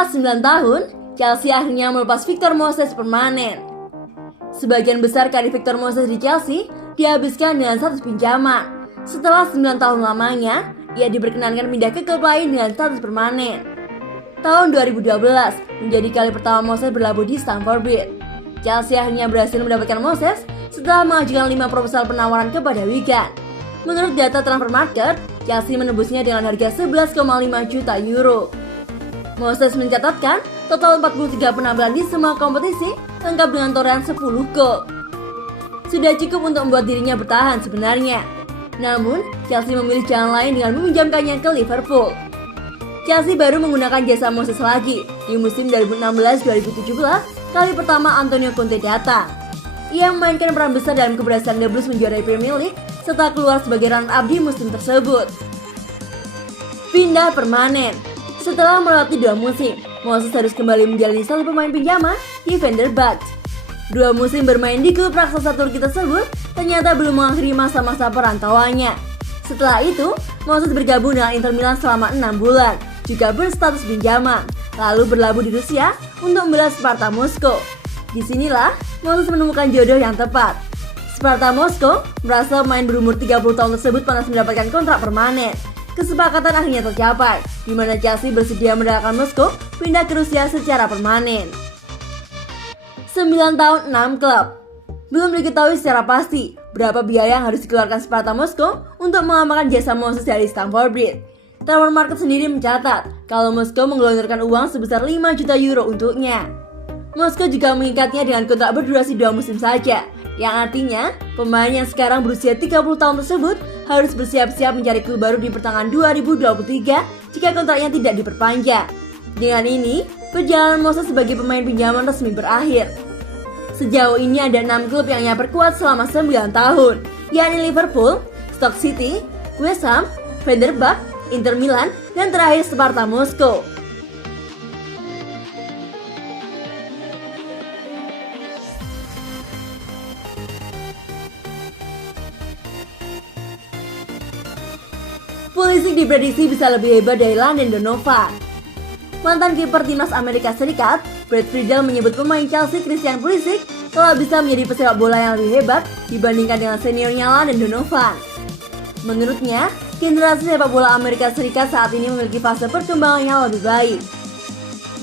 Setelah 9 tahun, Chelsea akhirnya melepas Victor Moses permanen. Sebagian besar karir Victor Moses di Chelsea dihabiskan dengan status pinjaman. Setelah 9 tahun lamanya, ia diperkenankan pindah ke klub lain dengan status permanen. Tahun 2012 menjadi kali pertama Moses berlabuh di Stamford Bridge. Chelsea akhirnya berhasil mendapatkan Moses setelah mengajukan 5 proposal penawaran kepada Wigan. Menurut data transfer market, Chelsea menembusnya dengan harga 11,5 juta euro. Moses mencatatkan total 43 penampilan di semua kompetisi, lengkap dengan torehan 10 gol. Sudah cukup untuk membuat dirinya bertahan sebenarnya. Namun, Chelsea memilih jalan lain dengan meminjamkannya ke Liverpool. Chelsea baru menggunakan jasa Moses lagi di musim 2016-2017, kali pertama Antonio Conte datang. Ia memainkan peran besar dalam keberhasilan The Blues menjuarai Premier League setelah keluar sebagai runner-up di musim tersebut. Pindah permanen. Setelah melewati 2 musim, Moses harus kembali menjalani status pemain pinjaman di Fenerbahce. 2 musim bermain di klub raksasa Turki tersebut ternyata belum mengakhiri masa-masa perantauannya. Setelah itu, Moses bergabung dengan Inter Milan selama 6 bulan, juga berstatus pinjaman, lalu berlabuh di Rusia untuk membela Sparta Moskow. Disinilah Moses menemukan jodoh yang tepat. Sparta Moskow merasa pemain berumur 30 tahun tersebut pantas mendapatkan kontrak permanen. Kesepakatan akhirnya tercapai, di mana Chelsea bersedia merelakan Moskow pindah ke Rusia secara permanen. 9 tahun 6 klub. Belum diketahui secara pasti berapa biaya yang harus dikeluarkan Sparta Moskow untuk mengamankan jasa Moses dari Stamford Bridge. Transfer market sendiri mencatat kalau Moskow menggelontorkan uang sebesar 5 juta euro untuknya. Moskow juga mengikatnya dengan kontrak berdurasi 2 musim saja, yang artinya pemain yang sekarang berusia 30 tahun tersebut harus bersiap-siap mencari klub baru di pertengahan 2023 jika kontraknya tidak diperpanjang. Dengan ini, perjalanan Moses sebagai pemain pinjaman resmi berakhir. Sejauh ini ada 6 klub yang ia perkuat selama 9 tahun, yakni Liverpool, Stoke City, West Ham, Fenerbahce, Inter Milan, dan terakhir Sparta Moskow. Pulisic diprediksi bisa lebih hebat dari Landon Donovan. Mantan kiper timnas Amerika Serikat, Brad Friedel menyebut pemain Chelsea Christian Pulisic telah bisa menjadi pesepak bola yang lebih hebat dibandingkan dengan seniornya Landon Donovan. Menurutnya, generasi sepak bola Amerika Serikat saat ini memiliki fase perkembangan yang lebih baik.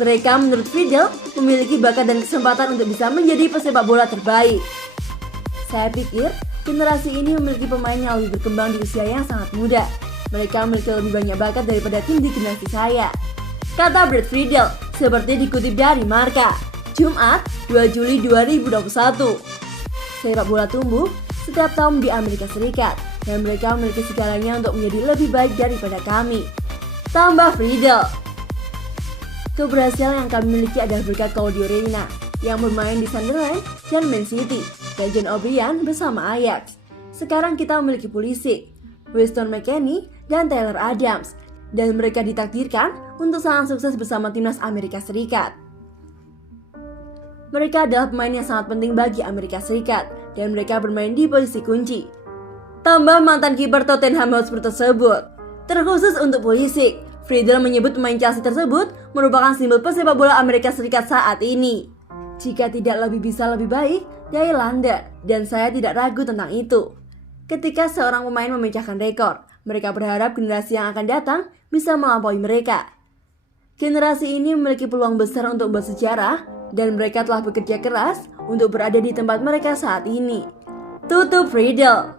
Mereka menurut Friedel memiliki bakat dan kesempatan untuk bisa menjadi pesepak bola terbaik. Saya pikir generasi ini memiliki pemain yang lebih berkembang di usia yang sangat muda. Mereka memiliki lebih banyak bakat daripada tim di generasi saya, kata Brad Friedel seperti dikutip dari Marca, Jumat 2 Juli 2021. Sepak bola tumbuh setiap tahun di Amerika Serikat dan mereka memiliki segalanya untuk menjadi lebih baik daripada kami, tambah Friedel. Keberhasilan yang kami miliki adalah berkat Claudio Reyna yang bermain di Sunderland dan Man City, dan John O'Brien bersama Ajax. Sekarang kita memiliki Pulisic, Weston McKennie, dan Tyler Adams, dan mereka ditakdirkan untuk sangat sukses bersama timnas Amerika Serikat. Mereka adalah pemain yang sangat penting bagi Amerika Serikat, dan mereka bermain di posisi kunci, tambah mantan kiper Tottenham Hotspur tersebut. Terkhusus untuk Pulisic, Friedel menyebut pemain Chelsea tersebut merupakan simbol pesepak bola Amerika Serikat saat ini. Jika tidak lebih bisa lebih baik dari London, dan saya tidak ragu tentang itu. Ketika seorang pemain memecahkan rekor, mereka berharap generasi yang akan datang bisa melampaui mereka. Generasi ini memiliki peluang besar untuk bersejarah, dan mereka telah bekerja keras untuk berada di tempat mereka saat ini. Tutup Friedel.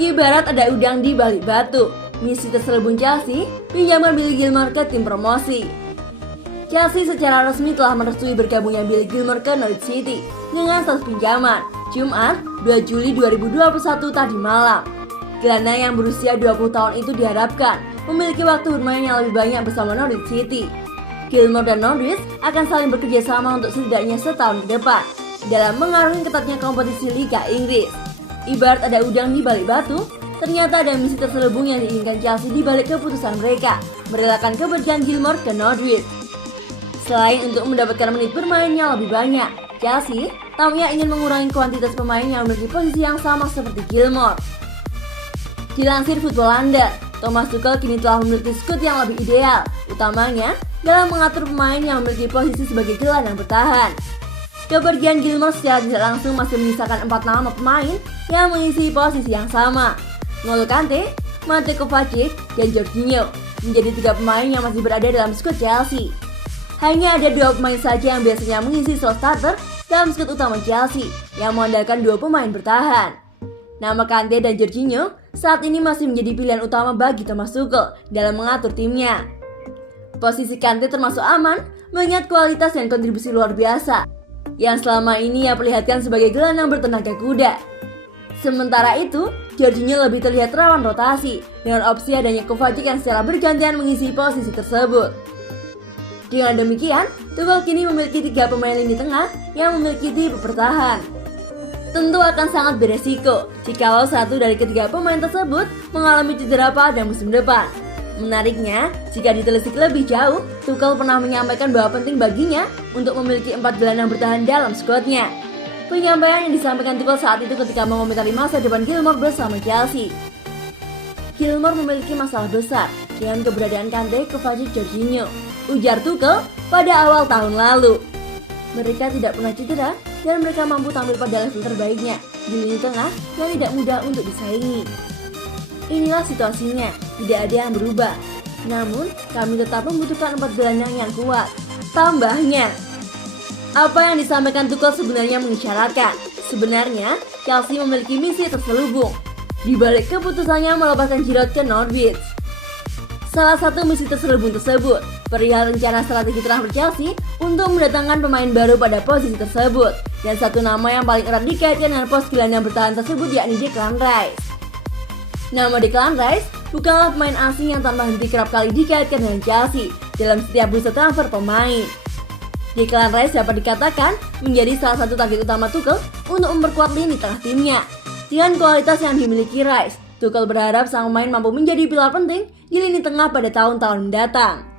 Ibarat ada udang di balik batu, misi terselubung Chelsea pinjaman Billy Gilmour ke tim promosi. Chelsea secara resmi telah merestui bergabungnya Billy Gilmour ke Norwich City dengan status pinjaman, Jumat 2 Juli 2021 tadi malam. Gelandang yang berusia 20 tahun itu diharapkan memiliki waktu bermain yang lebih banyak bersama Norwich City. Gilmour dan Norwich akan saling bekerja sama untuk setidaknya setahun ke depan dalam mengarungi ketatnya kompetisi Liga Inggris. Ibarat ada udang di balik batu, ternyata ada misi terselubung yang diinginkan Chelsea di balik keputusan mereka merelakan kepergian Gilmour ke Norwich. Selain untuk mendapatkan menit bermain yang lebih banyak, Chelsea tampaknya ingin mengurangi kuantitas pemain yang memiliki posisi yang sama seperti Gilmour. Dilansir Football London, Thomas Tuchel kini telah memiliki skuad yang lebih ideal, utamanya dalam mengatur pemain yang memiliki posisi sebagai gelandang bertahan. Kepergian Gilmour secara tidak langsung masih menyisakan 4 nama pemain yang mengisi posisi yang sama. N'Golo Kante, Mateo Kovacic, dan Jorginho menjadi 3 pemain yang masih berada dalam skuad Chelsea. Hanya ada 2 pemain saja yang biasanya mengisi slot starter dalam skuad utama Chelsea yang mengandalkan 2 pemain bertahan. Nama Kante dan Jorginho saat ini masih menjadi pilihan utama bagi Thomas Tuchel dalam mengatur timnya. Posisi Kante termasuk aman mengingat kualitas dan kontribusi luar biasa yang selama ini ia perlihatkan sebagai gelandang bertenaga kuda. Sementara itu, Jorginho lebih terlihat rawan rotasi dengan opsi adanya Kovacic yang secara bergantian mengisi posisi tersebut. Dengan demikian, Tuchel kini memiliki 3 pemain lini tengah yang memiliki tipe bertahan. Tentu akan sangat beresiko jikalau satu dari ketiga pemain tersebut mengalami cedera pada musim depan. Menariknya, jika ditelisik lebih jauh, Tuchel pernah menyampaikan bahwa penting baginya untuk memiliki 4 gelandang bertahan dalam skuadnya. Penyampaian yang disampaikan Tuchel saat itu ketika mengomentari masa depan Gilmour bersama Chelsea. Gilmour memiliki masalah besar dengan keberadaan Kante, Kovacic, Jorginho, ujar Tuchel pada awal tahun lalu. Mereka tidak pernah cedera dan mereka mampu tampil pada level terbaiknya di lini tengah yang tidak mudah untuk disaingi. Inilah situasinya, tidak ada yang berubah. Namun, kami tetap membutuhkan 4 gelandang yang kuat. Tambahnya, apa yang disampaikan Tuchel sebenarnya mengisyaratkan. Sebenarnya, Chelsea memiliki misi terselubung di balik keputusannya melepaskan Giroud ke Norwich. Salah satu misi terselubung tersebut perihal rencana strategi transfer Chelsea untuk mendatangkan pemain baru pada posisi tersebut. Dan satu nama yang paling erat dikaitkan dengan pos gelandang bertahan tersebut yakni Declan Rice. Nama Declan Rice bukanlah pemain asing yang tanpa henti kerap kali dikaitkan dengan Chelsea dalam setiap bursa transfer pemain. Declan Rice dapat dikatakan menjadi salah satu target utama Tuchel untuk memperkuat lini tengah timnya. Dengan kualitas yang dimiliki Rice, Tuchel berharap sang pemain mampu menjadi pilar penting di lini tengah pada tahun-tahun mendatang.